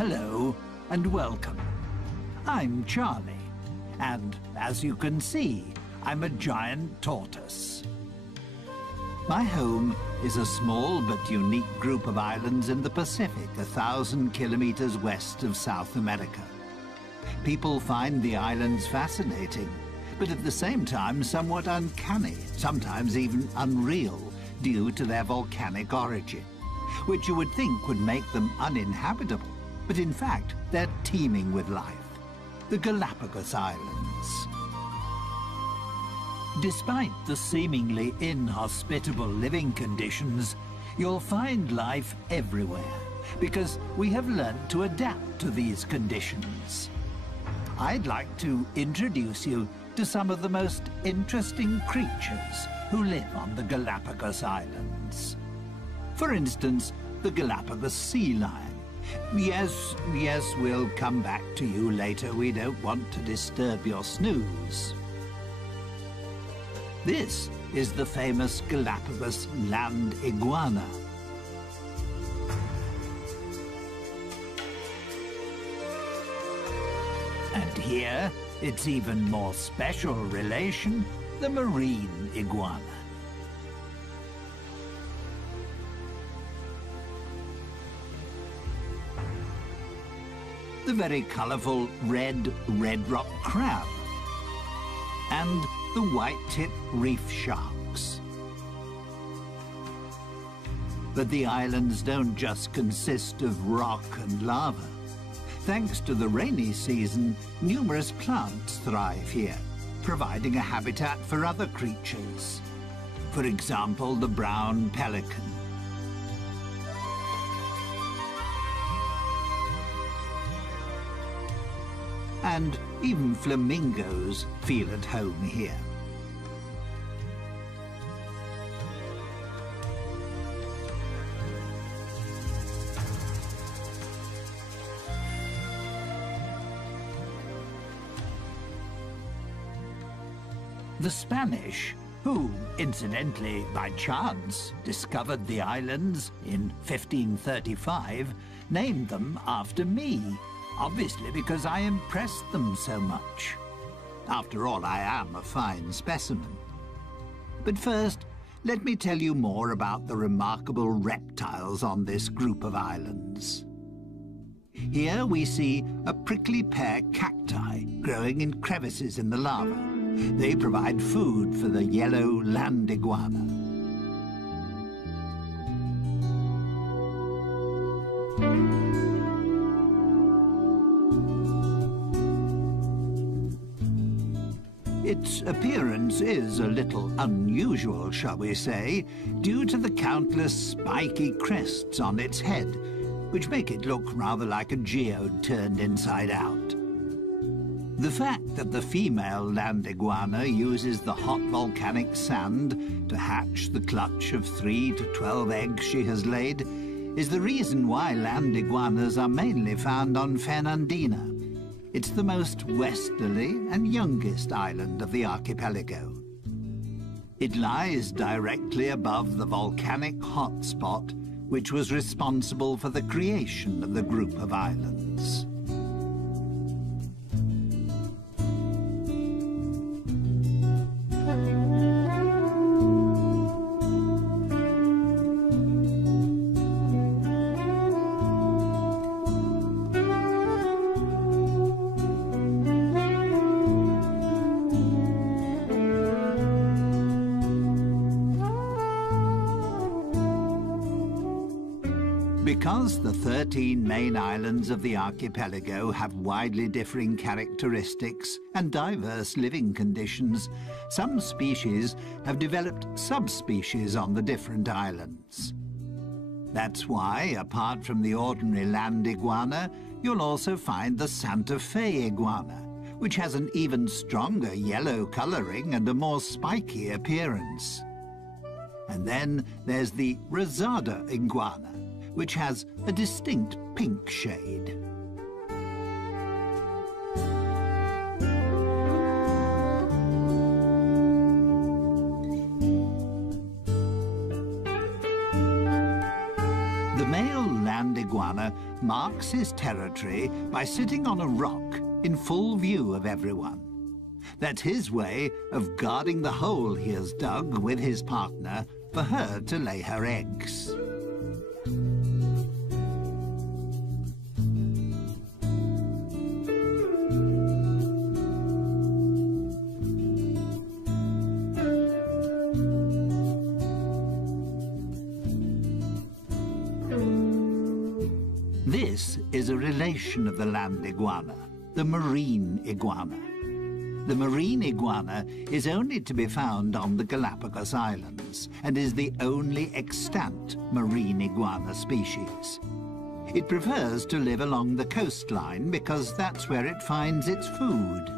Hello and welcome. I'm Charlie, and as you can see, I'm a giant tortoise. My home is a small but unique group of islands in the Pacific, 1,000 kilometers west of South America. People find the islands fascinating, but at the same time somewhat uncanny, sometimes even unreal, due to their volcanic origin, which you would think would make them uninhabitable. But in fact, they're teeming with life. The Galapagos Islands. Despite the seemingly inhospitable living conditions, you'll find life everywhere, because we have learned to adapt to these conditions. I'd like to introduce you to some of the most interesting creatures who live on the Galapagos Islands. For instance, the Galapagos sea lion. Yes, we'll come back to you later. We don't want to disturb your snooze. This is the famous Galapagos land iguana. And here, its even more special relation, the marine iguana. The very colourful red rock crab, and the white-tip reef sharks. But the islands don't just consist of rock and lava. Thanks to the rainy season, numerous plants thrive here, providing a habitat for other creatures. For example, the brown pelican. And even flamingos feel at home here. The Spanish, who, incidentally, by chance, discovered the islands in 1535, named them after me. Obviously because I impressed them so much. After all, I am a fine specimen. But first, let me tell you more about the remarkable reptiles on this group of islands. Here we see a prickly pear cacti growing in crevices in the lava. They provide food for the yellow land iguana. Its appearance is a little unusual, shall we say, due to the countless spiky crests on its head, which make it look rather like a geode turned inside out. The fact that the female land iguana uses the hot volcanic sand to hatch the clutch of 3 to 12 eggs she has laid is the reason why land iguanas are mainly found on Fernandina. It's the most westerly and youngest island of the archipelago. It lies directly above the volcanic hotspot, which was responsible for the creation of the group of islands. Because the 13 main islands of the archipelago have widely differing characteristics and diverse living conditions, some species have developed subspecies on the different islands. That's why, apart from the ordinary land iguana, you'll also find the Santa Fe iguana, which has an even stronger yellow coloring and a more spiky appearance. And then there's the Rosada iguana, which has a distinct pink shade. The male land iguana marks his territory by sitting on a rock in full view of everyone. That's his way of guarding the hole he has dug with his partner for her to lay her eggs. This is a relation of the land iguana, the marine iguana. The marine iguana is only to be found on the Galapagos Islands and is the only extant marine iguana species. It prefers to live along the coastline because that's where it finds its food.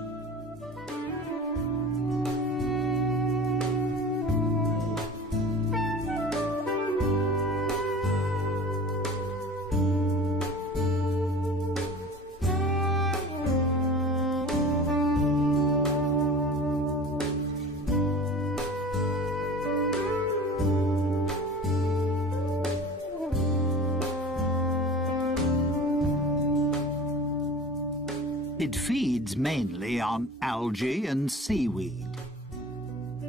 It feeds mainly on algae and seaweed.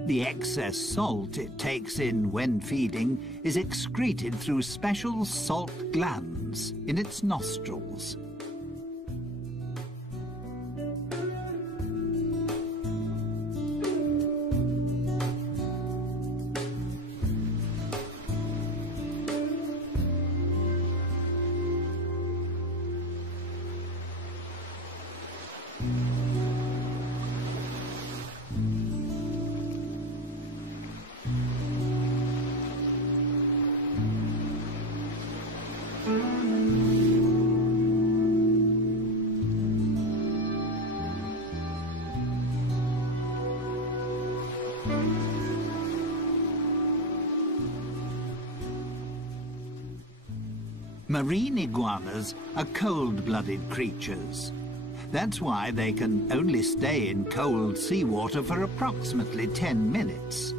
The excess salt it takes in when feeding is excreted through special salt glands in its nostrils. Marine iguanas are cold-blooded creatures. That's why they can only stay in cold seawater for approximately 10 minutes.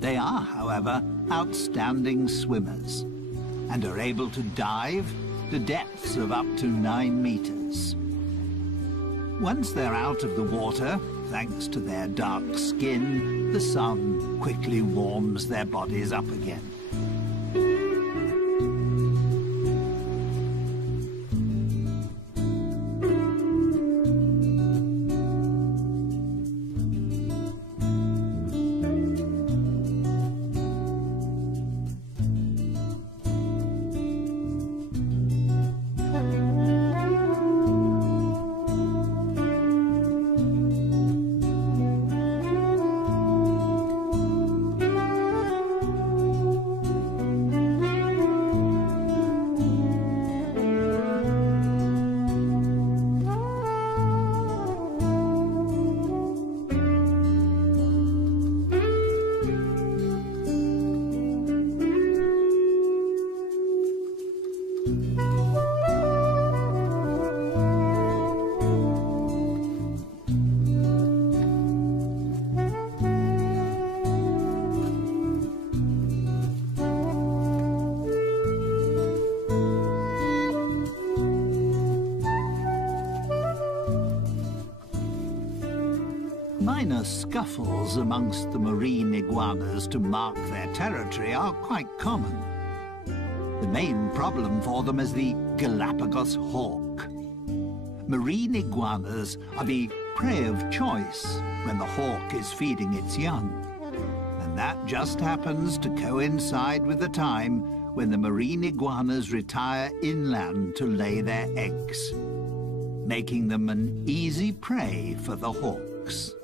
They are, however, outstanding swimmers and are able to dive to depths of up to 9 meters. Once they're out of the water, thanks to their dark skin, the sun quickly warms their bodies up again. Minor scuffles amongst the marine iguanas to mark their territory are quite common. The main problem for them is the Galapagos hawk. Marine iguanas are the prey of choice when the hawk is feeding its young. And that just happens to coincide with the time when the marine iguanas retire inland to lay their eggs, making them an easy prey for the hawks.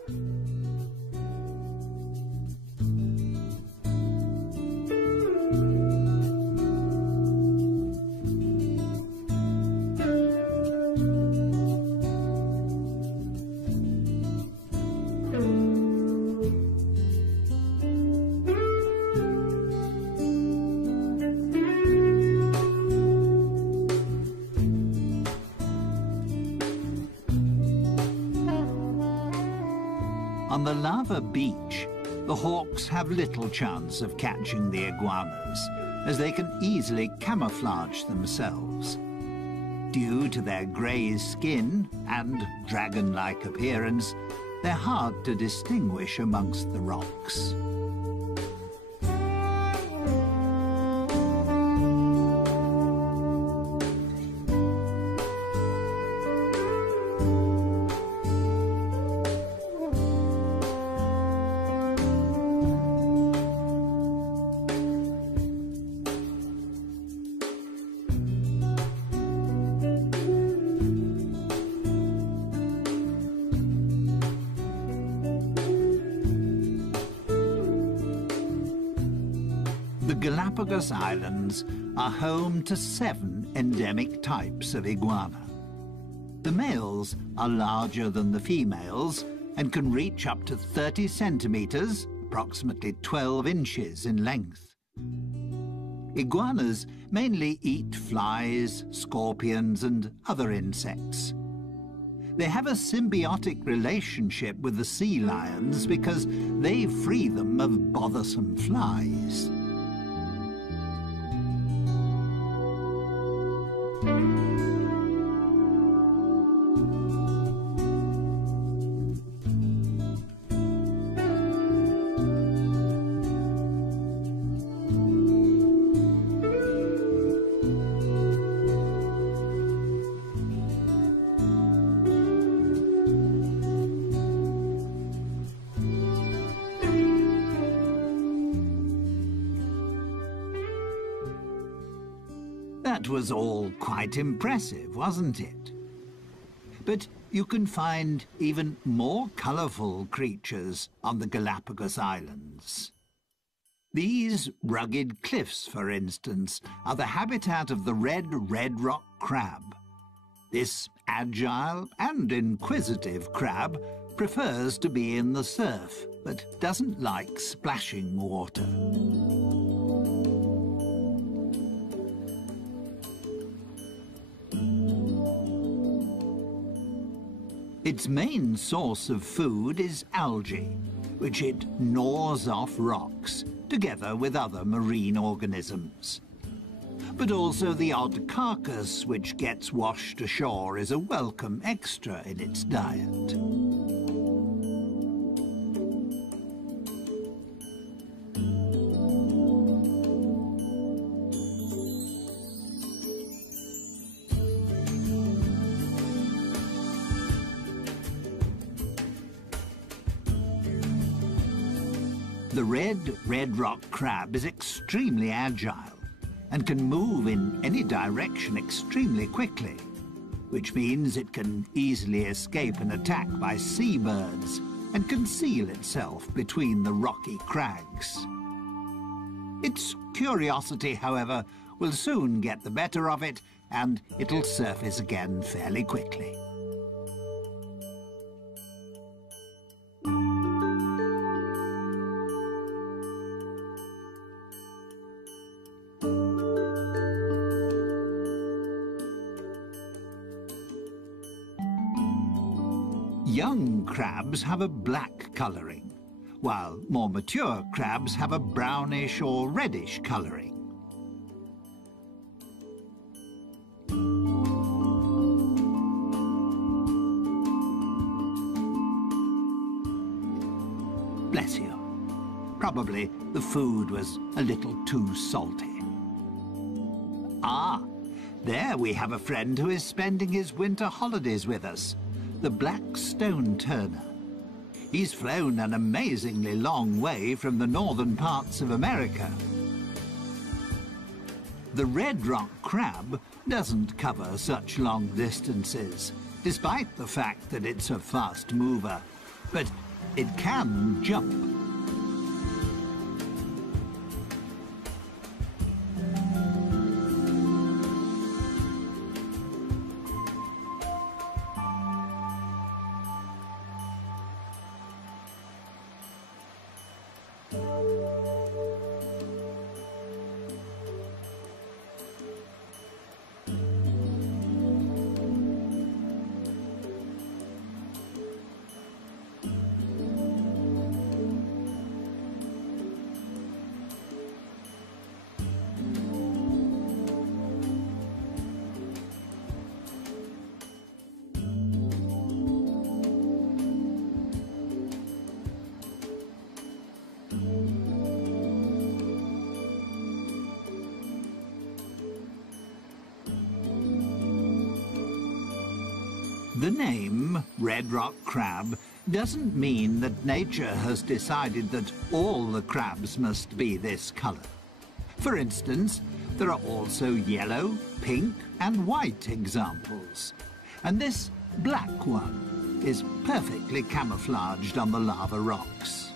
On the lava beach, the hawks have little chance of catching the iguanas, as they can easily camouflage themselves. Due to their grey skin and dragon-like appearance, they're hard to distinguish amongst the rocks. The Galapagos Islands are home to 7 endemic types of iguana. The males are larger than the females and can reach up to 30 centimeters, approximately 12 inches in length. Iguanas mainly eat flies, scorpions, and other insects. They have a symbiotic relationship with the sea lions because they free them of bothersome flies. That was all quite impressive, wasn't it? But you can find even more colourful creatures on the Galapagos Islands. These rugged cliffs, for instance, are the habitat of the red rock crab. This agile and inquisitive crab prefers to be in the surf, but doesn't like splashing water. Its main source of food is algae, which it gnaws off rocks, together with other marine organisms. But also the odd carcass which gets washed ashore is a welcome extra in its diet. The red rock crab is extremely agile and can move in any direction extremely quickly, which means it can easily escape an attack by seabirds and conceal itself between the rocky crags. Its curiosity, however, will soon get the better of it, and it'll surface again fairly quickly. Young crabs have a black colouring, while more mature crabs have a brownish or reddish colouring. Bless you. Probably the food was a little too salty. Ah, there we have a friend who is spending his winter holidays with us. The black stone turner. He's flown an amazingly long way from the northern parts of America. The red rock crab doesn't cover such long distances, despite the fact that it's a fast mover, but it can jump. The name red rock crab doesn't mean that nature has decided that all the crabs must be this colour. For instance, there are also yellow, pink and white examples. And this black one is perfectly camouflaged on the lava rocks.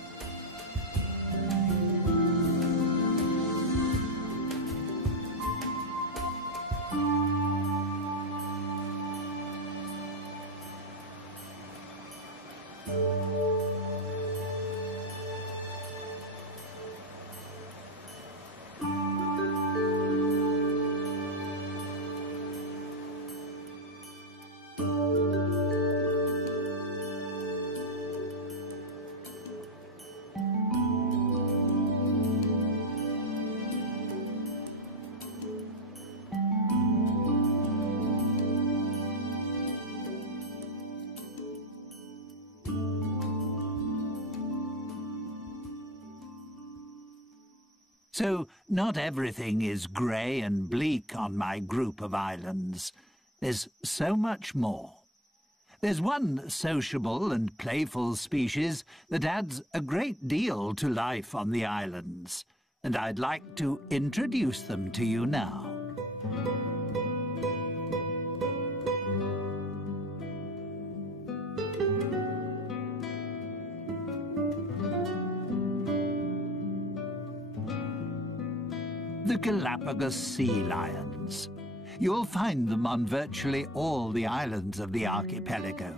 So, not everything is grey and bleak on my group of islands. There's so much more. There's one sociable and playful species that adds a great deal to life on the islands, and I'd like to introduce them to you now. The Galapagos sea lions. You'll find them on virtually all the islands of the archipelago,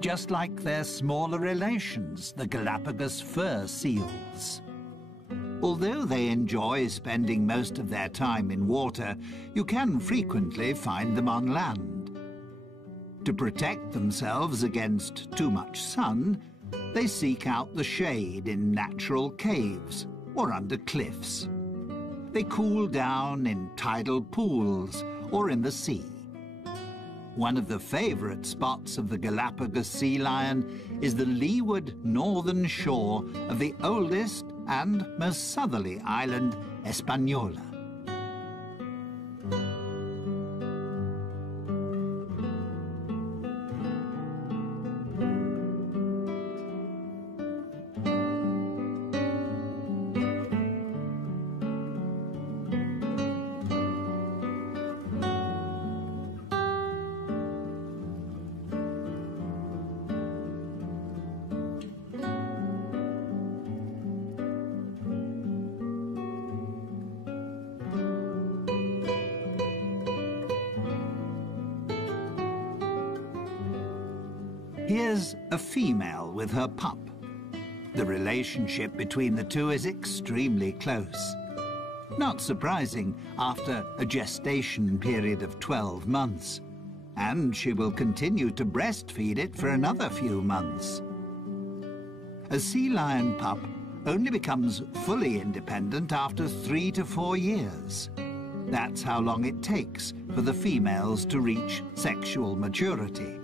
just like their smaller relations, the Galapagos fur seals. Although they enjoy spending most of their time in water, you can frequently find them on land. To protect themselves against too much sun, they seek out the shade in natural caves or under cliffs. They cool down in tidal pools or in the sea. One of the favourite spots of the Galapagos sea lion is the leeward northern shore of the oldest and most southerly island, Hispaniola. Here's a female with her pup. The relationship between the two is extremely close. Not surprising after a gestation period of 12 months. And she will continue to breastfeed it for another few months. A sea lion pup only becomes fully independent after 3 to 4 years. That's how long it takes for the females to reach sexual maturity.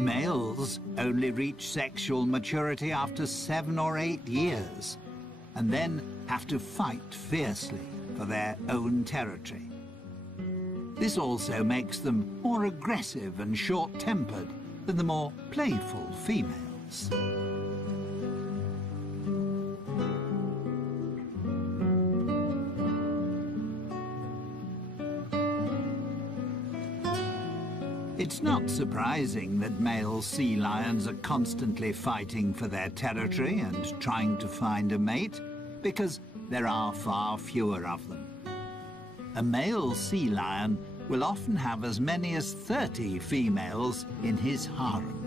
Males only reach sexual maturity after 7 or 8 years, and then have to fight fiercely for their own territory. This also makes them more aggressive and short-tempered than the more playful females. It's not surprising that male sea lions are constantly fighting for their territory and trying to find a mate, because there are far fewer of them. A male sea lion will often have as many as 30 females in his harem.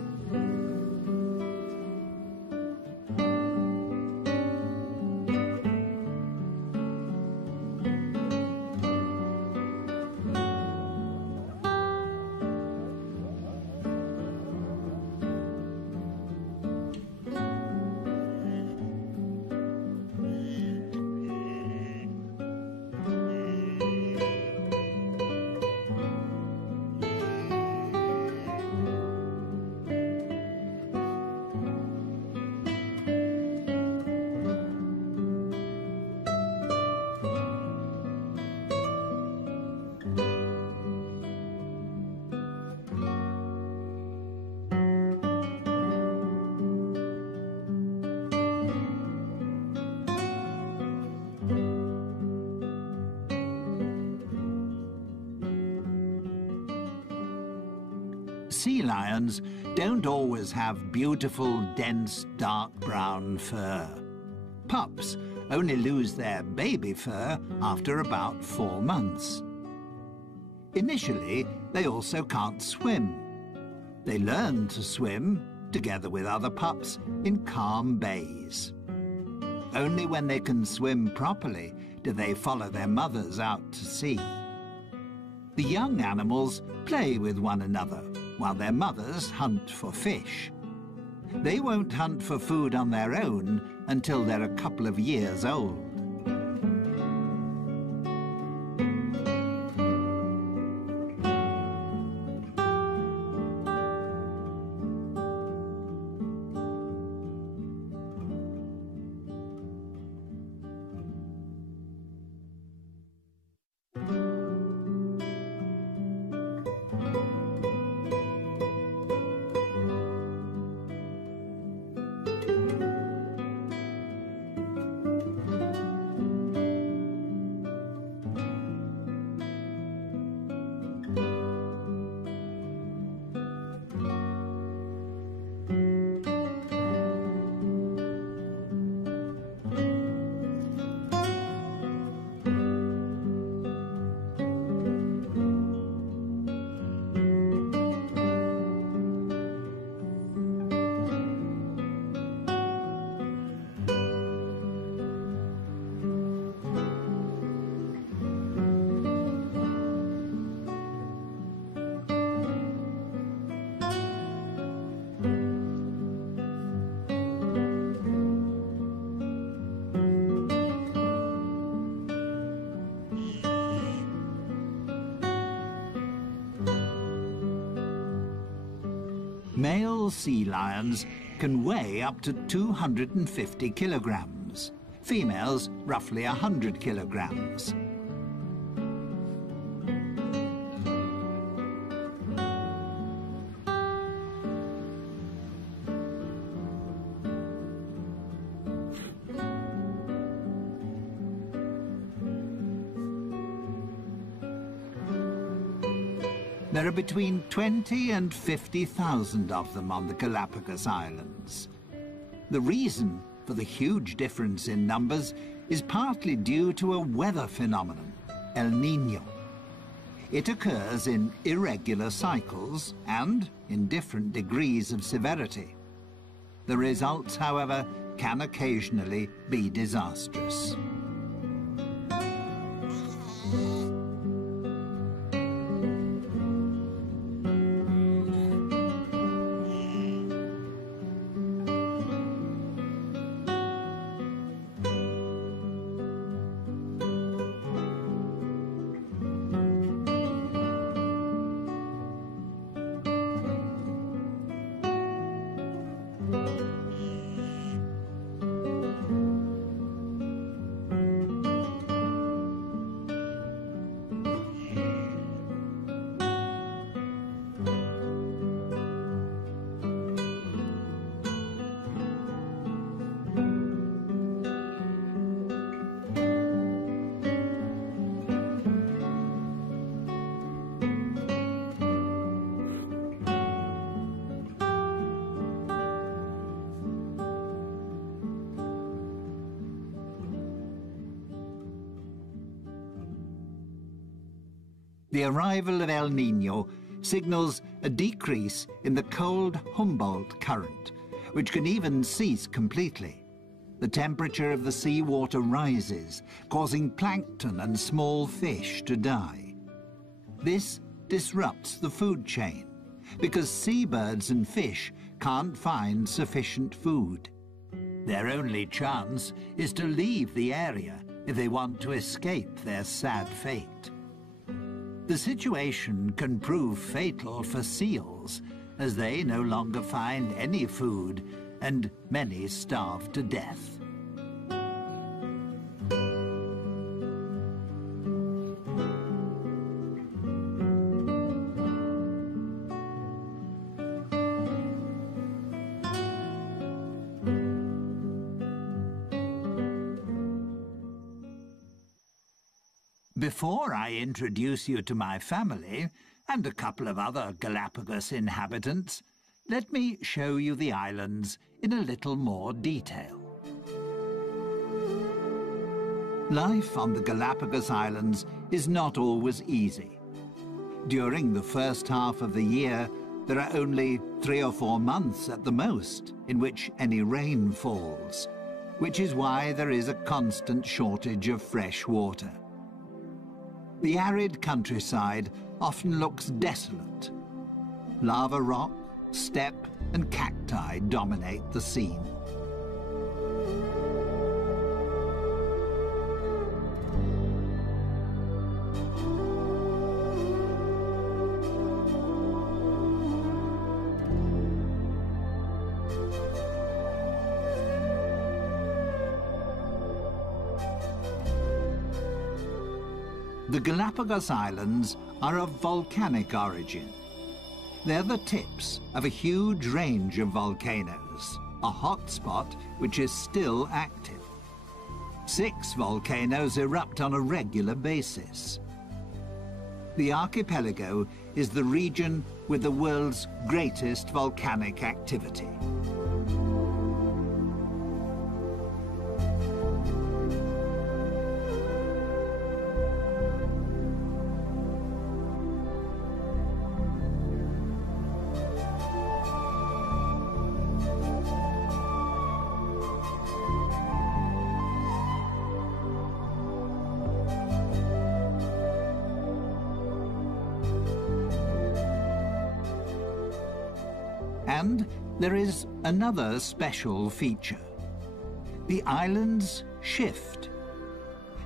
Sea lions don't always have beautiful, dense, dark brown fur. Pups only lose their baby fur after about 4 months. Initially, they also can't swim. They learn to swim, together with other pups, in calm bays. Only when they can swim properly do they follow their mothers out to sea. The young animals play with one another, while their mothers hunt for fish. They won't hunt for food on their own until they're a couple of years old. Male sea lions can weigh up to 250 kilograms. Females, roughly 100 kilograms. There are between 20 and 50,000 of them on the Galapagos Islands. The reason for the huge difference in numbers is partly due to a weather phenomenon, El Niño. It occurs in irregular cycles and in different degrees of severity. The results, however, can occasionally be disastrous. The arrival of El Niño signals a decrease in the cold Humboldt current, which can even cease completely. The temperature of the seawater rises, causing plankton and small fish to die. This disrupts the food chain, because seabirds and fish can't find sufficient food. Their only chance is to leave the area if they want to escape their sad fate. The situation can prove fatal for seals, as they no longer find any food, and many starve to death. Before I introduce you to my family, and a couple of other Galapagos inhabitants, let me show you the islands in a little more detail. Life on the Galapagos Islands is not always easy. During the first half of the year, there are only 3 or 4 months at the most in which any rain falls, which is why there is a constant shortage of fresh water. The arid countryside often looks desolate. Lava rock, steppe, and cacti dominate the scene. The Galapagos Islands are of volcanic origin. They're the tips of a huge range of volcanoes, a hotspot which is still active. 6 volcanoes erupt on a regular basis. The archipelago is the region with the world's greatest volcanic activity. And there is another special feature. The islands shift.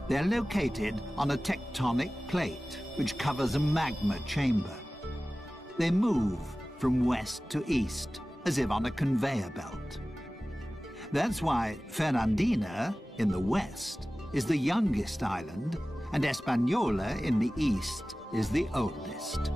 They're located on a tectonic plate which covers a magma chamber. They move from west to east, as if on a conveyor belt. That's why Fernandina, in the west, is the youngest island, and Española, in the east, is the oldest.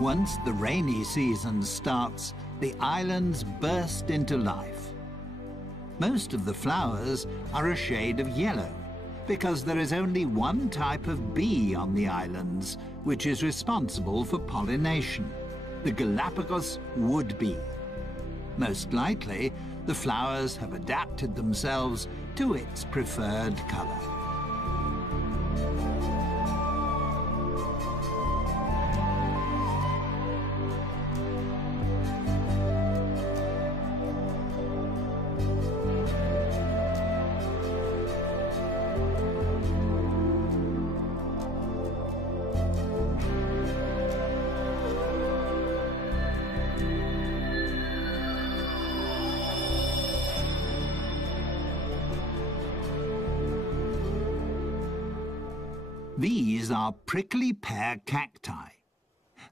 Once the rainy season starts, the islands burst into life. Most of the flowers are a shade of yellow, because there is only one type of bee on the islands, which is responsible for pollination, the Galapagos wood bee. Most likely, the flowers have adapted themselves to its preferred color. These are prickly pear cacti.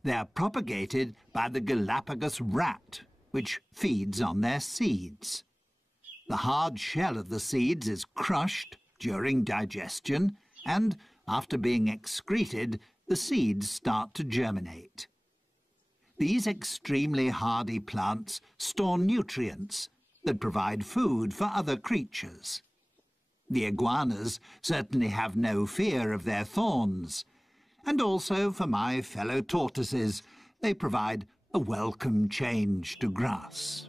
They are propagated by the Galapagos rat, which feeds on their seeds. The hard shell of the seeds is crushed during digestion, and after being excreted, the seeds start to germinate. These extremely hardy plants store nutrients that provide food for other creatures. The iguanas certainly have no fear of their thorns, and also for my fellow tortoises, they provide a welcome change to grass.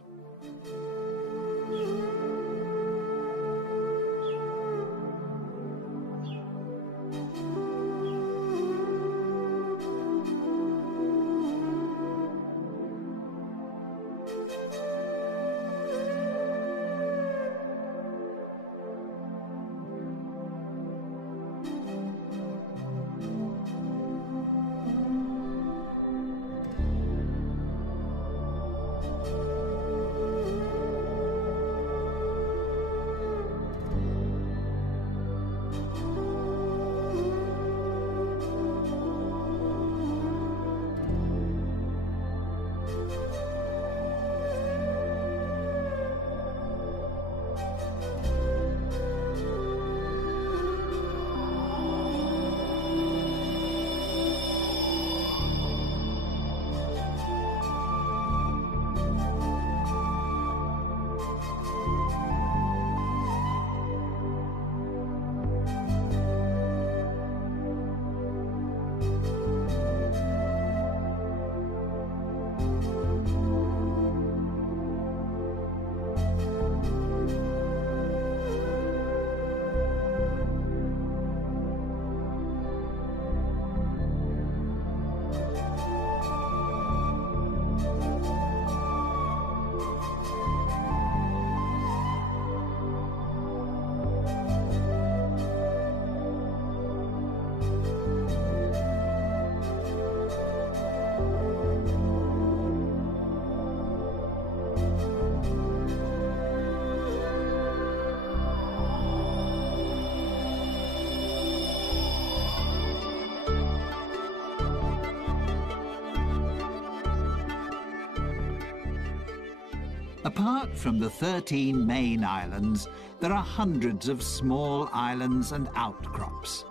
Apart from the 13 main islands, there are hundreds of small islands and outcrops.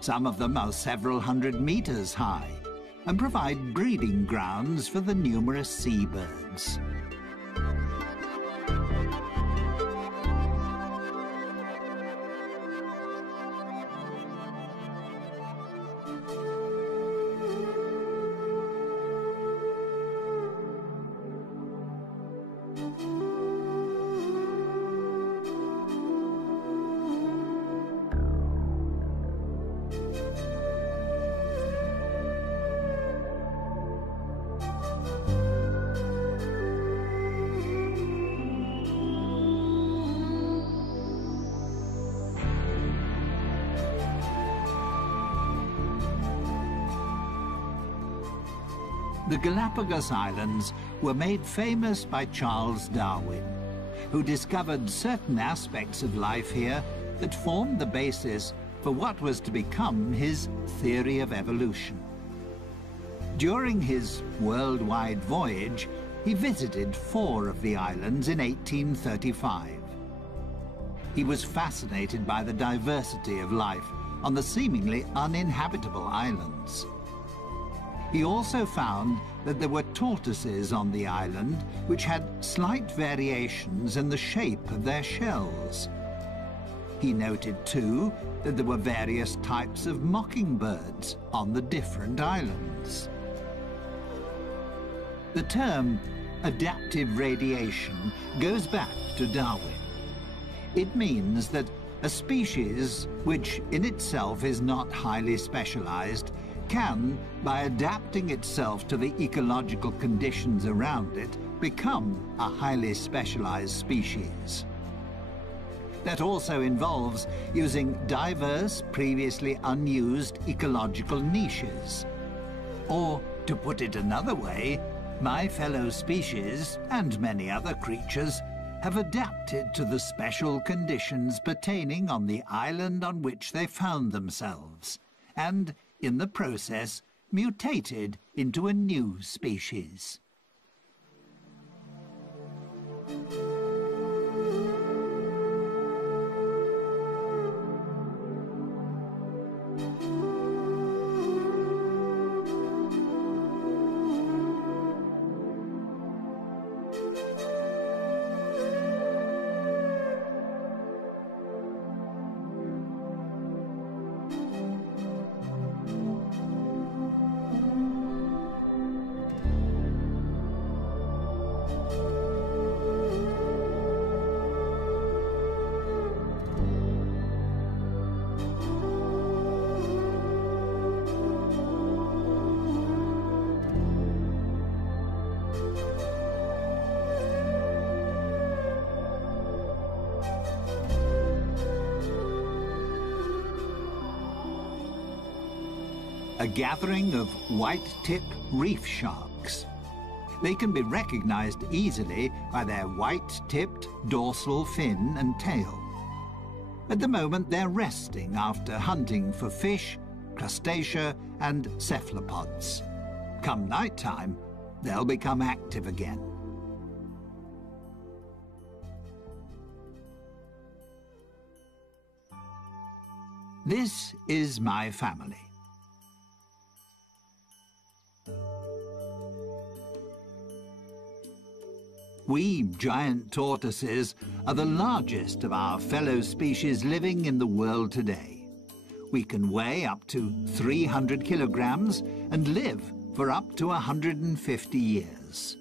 Some of them are several hundred meters high and provide breeding grounds for the numerous seabirds. The Galapagos Islands were made famous by Charles Darwin, who discovered certain aspects of life here that formed the basis for what was to become his theory of evolution. During his worldwide voyage, he visited 4 of the islands in 1835. He was fascinated by the diversity of life on the seemingly uninhabitable islands. He also found that there were tortoises on the island which had slight variations in the shape of their shells. He noted, too, that there were various types of mockingbirds on the different islands. The term adaptive radiation goes back to Darwin. It means that a species, which in itself is not highly specialized, can, by adapting itself to the ecological conditions around it, become a highly specialized species. That also involves using diverse, previously unused ecological niches. Or, to put it another way, my fellow species, and many other creatures, have adapted to the special conditions pertaining on the island on which they found themselves, and, in the process, mutated into a new species. A gathering of white-tip reef sharks. They can be recognized easily by their white-tipped dorsal fin and tail. At the moment, they're resting after hunting for fish, crustacea, and cephalopods. Come nighttime, they'll become active again. This is my family. We giant tortoises are the largest of our fellow species living in the world today. We can weigh up to 300 kilograms and live for up to 150 years.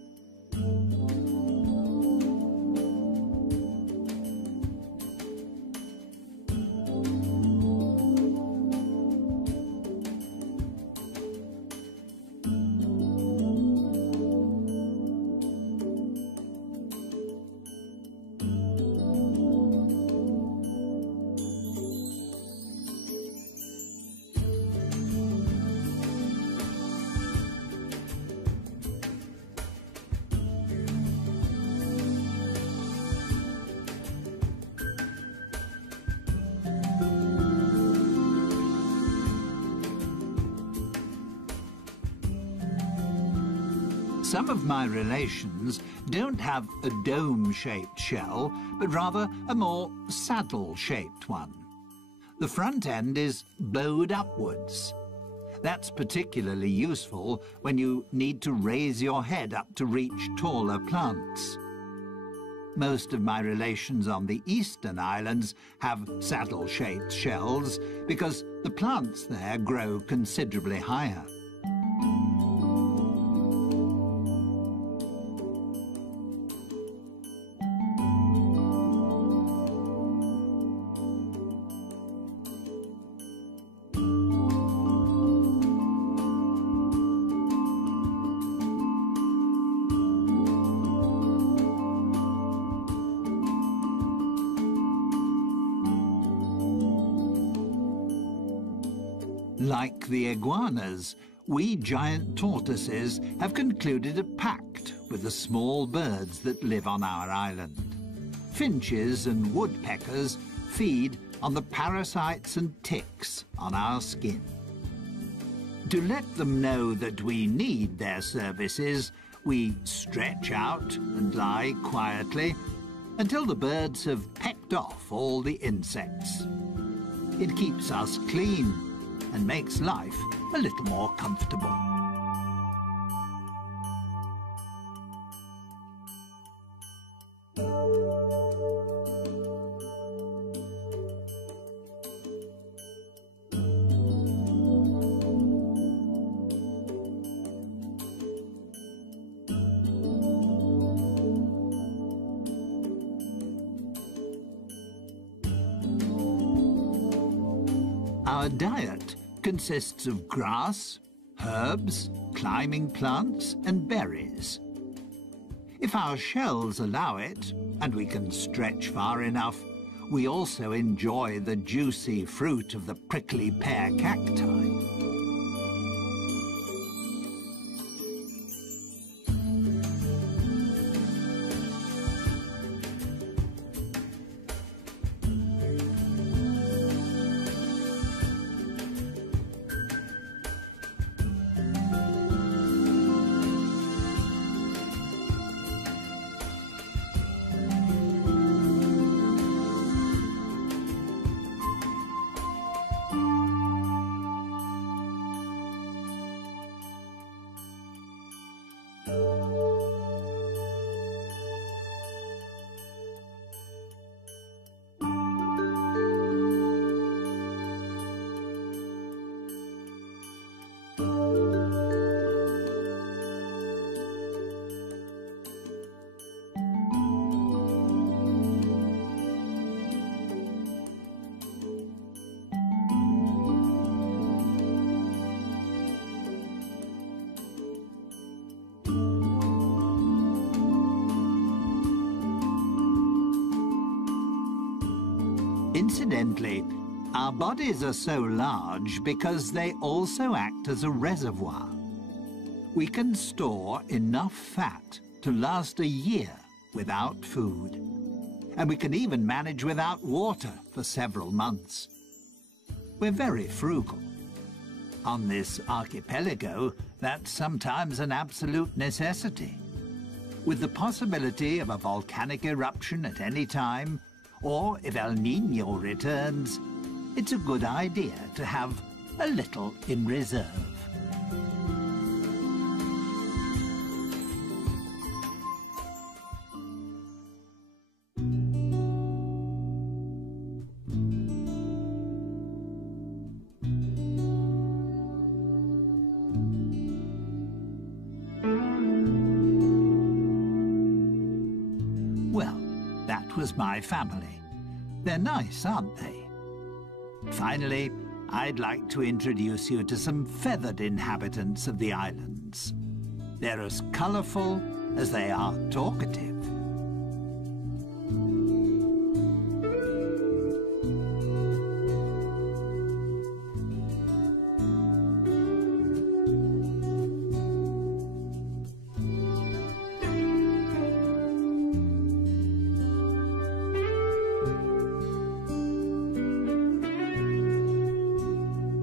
Some of my relations don't have a dome-shaped shell, but rather a more saddle-shaped one. The front end is bowed upwards. That's particularly useful when you need to raise your head up to reach taller plants. Most of my relations on the eastern islands have saddle-shaped shells because the plants there grow considerably higher. Like the iguanas, we giant tortoises have concluded a pact with the small birds that live on our island. Finches and woodpeckers feed on the parasites and ticks on our skin. To let them know that we need their services, we stretch out and lie quietly until the birds have pecked off all the insects. It keeps us clean and makes life a little more comfortable. Our diet consists of grass, herbs, climbing plants, and berries. If our shells allow it, and we can stretch far enough, we also enjoy the juicy fruit of the prickly pear cacti. Incidentally, our bodies are so large because they also act as a reservoir. We can store enough fat to last a year without food. And we can even manage without water for several months. We're very frugal. On this archipelago, that's sometimes an absolute necessity. With the possibility of a volcanic eruption at any time, or if El Niño returns, it's a good idea to have a little in reserve. Well, that was my family. They're nice, aren't they? Finally, I'd like to introduce you to some feathered inhabitants of the islands. They're as colourful as they are talkative.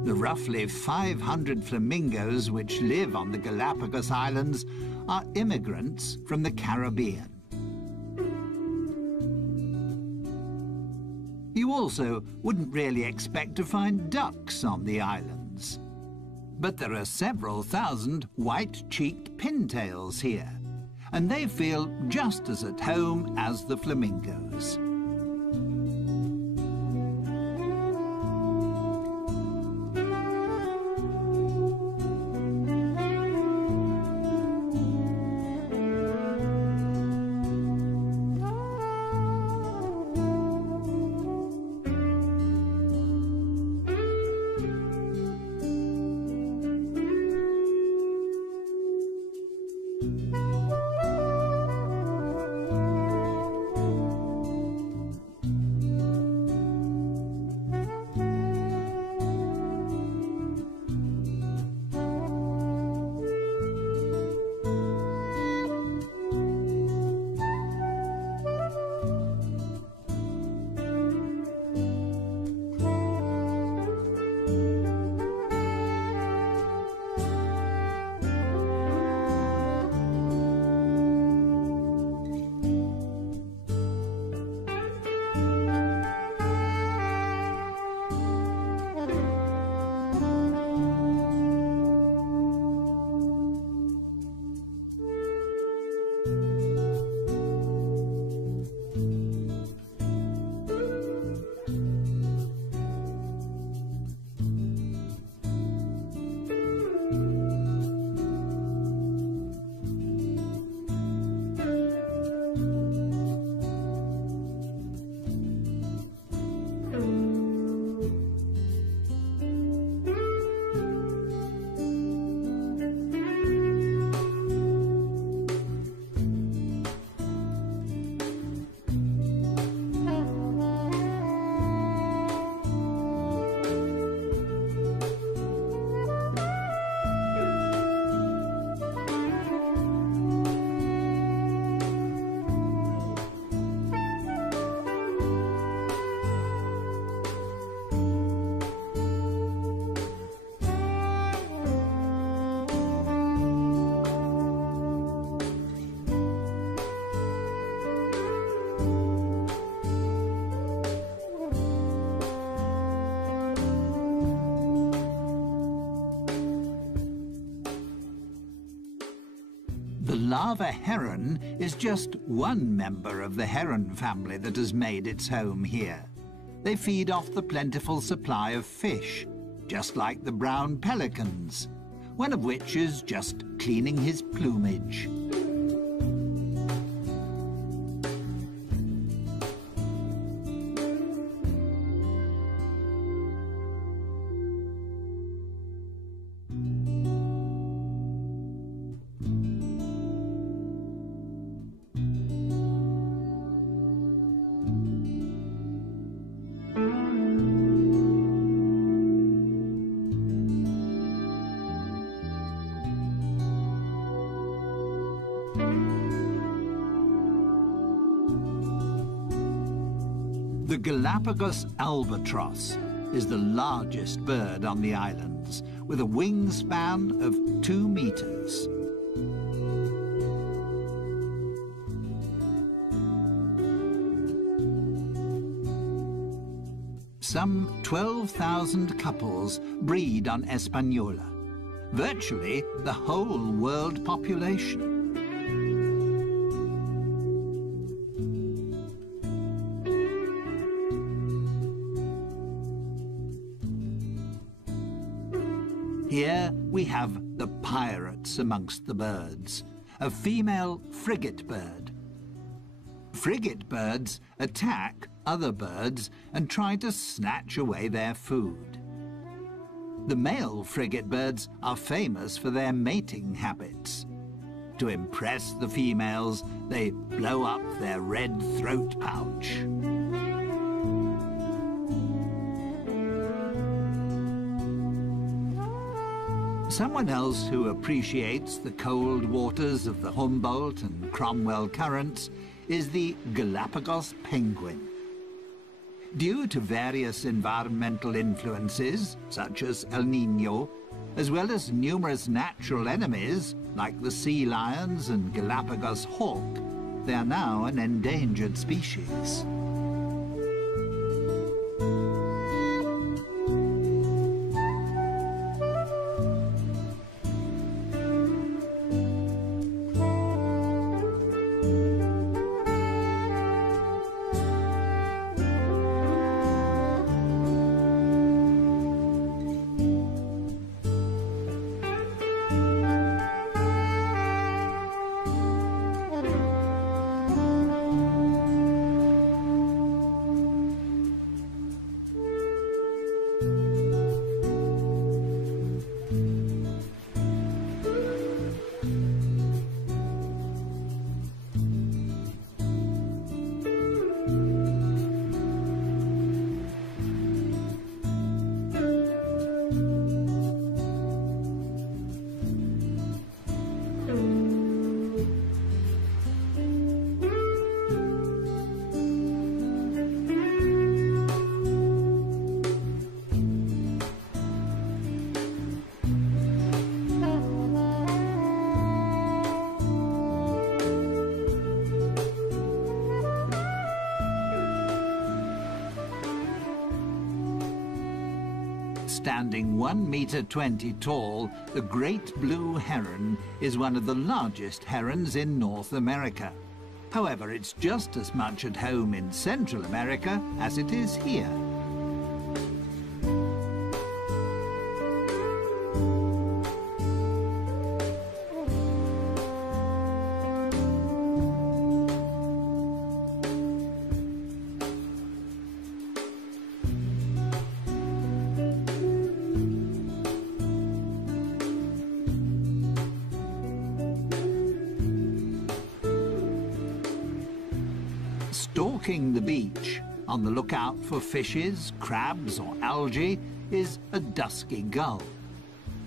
The roughly 500 flamingos which live on the Galapagos Islands are immigrants from the Caribbean. You also wouldn't really expect to find ducks on the islands. But there are several thousand white-cheeked pintails here, and they feel just as at home as the flamingos. The lava heron is just one member of the heron family that has made its home here. They feed off the plentiful supply of fish, just like the brown pelicans, one of which is just cleaning his plumage. The Galapagos albatross is the largest bird on the islands, with a wingspan of 2 meters. Some 12,000 couples breed on Hispaniola, virtually the whole world population. Here we have the pirates amongst the birds, a female frigate bird. Frigate birds attack other birds and try to snatch away their food. The male frigate birds are famous for their mating habits. To impress the females, they blow up their red throat pouch. Someone else who appreciates the cold waters of the Humboldt and Cromwell currents is the Galapagos penguin. Due to various environmental influences, such as El Niño, as well as numerous natural enemies, like the sea lions and Galapagos hawk, they are now an endangered species. Standing 1.20 meters tall, the great blue heron is one of the largest herons in North America. However, it's just as much at home in Central America as it is here. Stalking the beach, on the lookout for fishes, crabs or algae, is a dusky gull.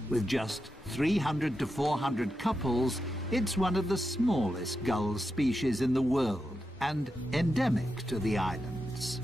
With just 300 to 400 couples, it's one of the smallest gull species in the world and endemic to the islands.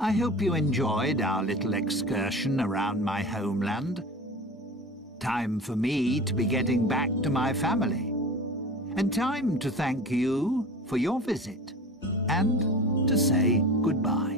I hope you enjoyed our little excursion around my homeland. Time for me to be getting back to my family. And time to thank you for your visit. And to say goodbye.